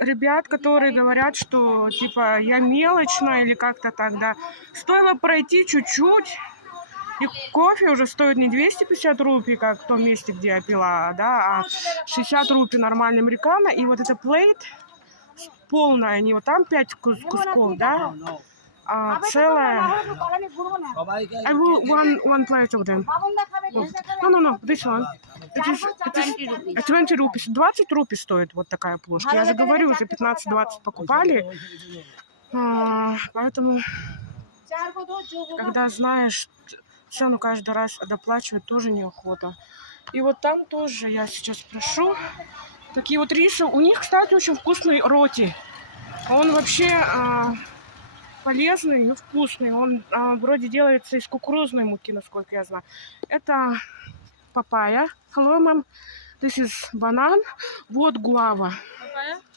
ребят, которые говорят, что типа я мелочная или как-то так, да. Стоило пройти чуть-чуть, и кофе уже стоит не 250 рупий, как в том месте, где я пила, да, а 60 рупий нормальный американо. И вот эта плейт полная, не вот там 5 кусков, да, а целая. I will one plate of them. No, this one. It is 20 rupees. 20 рупий стоит вот такая плошка. Я же говорю, за 15-20 покупали. Поэтому, когда знаешь цену каждый раз доплачивать, тоже неохота. И вот там тоже я сейчас спрошу. Такие вот рисы. У них, кстати, очень вкусный роти. Он вообще полезный, но вкусный. Он вроде делается из кукурузной муки, насколько я знаю. Это папайя. Hello, ma'am. This is банан. Вот гуава.